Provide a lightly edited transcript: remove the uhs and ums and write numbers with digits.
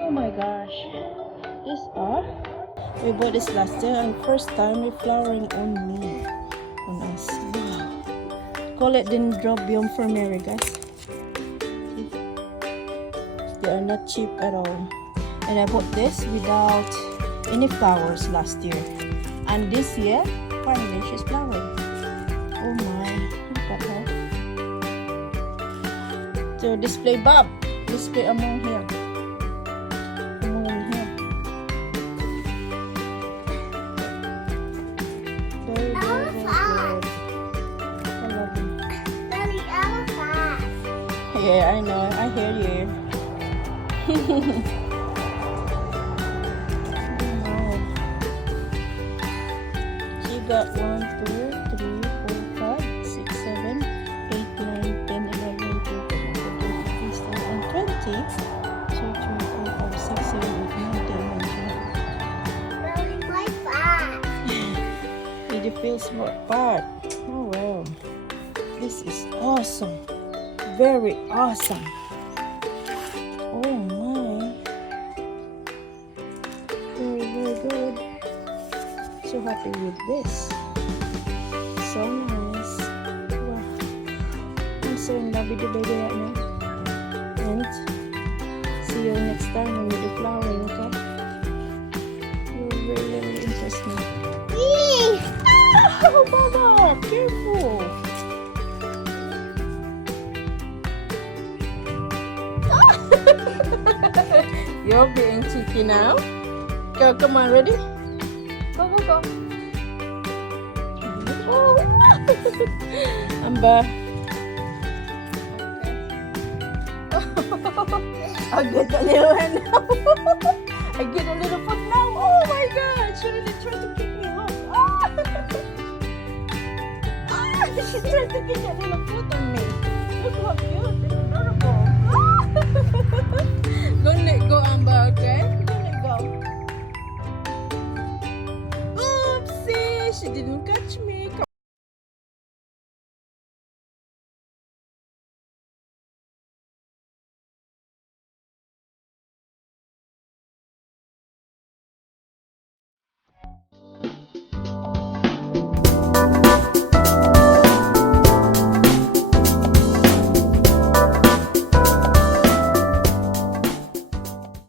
Oh my gosh, these are, we bought this last year and first time they're flowering on me, on us. Wow. Call it Dendrobium farmeri, guys. They are not cheap at all. And I bought this without any flowers last year, and this year finally she's flowering. Oh my, look at her. So display bulb, display among here. Yeah, I know. I hear you. Oh, she got 1, 2, 3, 4, 5, 6, 7, 8, 9, 10, 11, 12, 13, 14, 15, and 20. 2, 3, 4, 5, 6, 7, 8, 9, 10, 11, 12. My part. Did you feel smart part? Oh wow. This is awesome. Very awesome. Oh my. Very, very good. So happy with this. So nice. Wow. I'm so in love with the baby right now. And see you next time when we do flowering, okay? You really, really interest me. Oh, Baba, careful. You're being cheeky now. Go, come on, ready? Go, go, go. Oh. Amber. Okay. I get a little hand now. I get a little foot now. Oh my God. She really tried to kick me. Look. She tried to get that little foot on me. Look how cute. It's adorable. Don't let go, Amber, okay? Don't let go. Oopsie, she didn't catch me.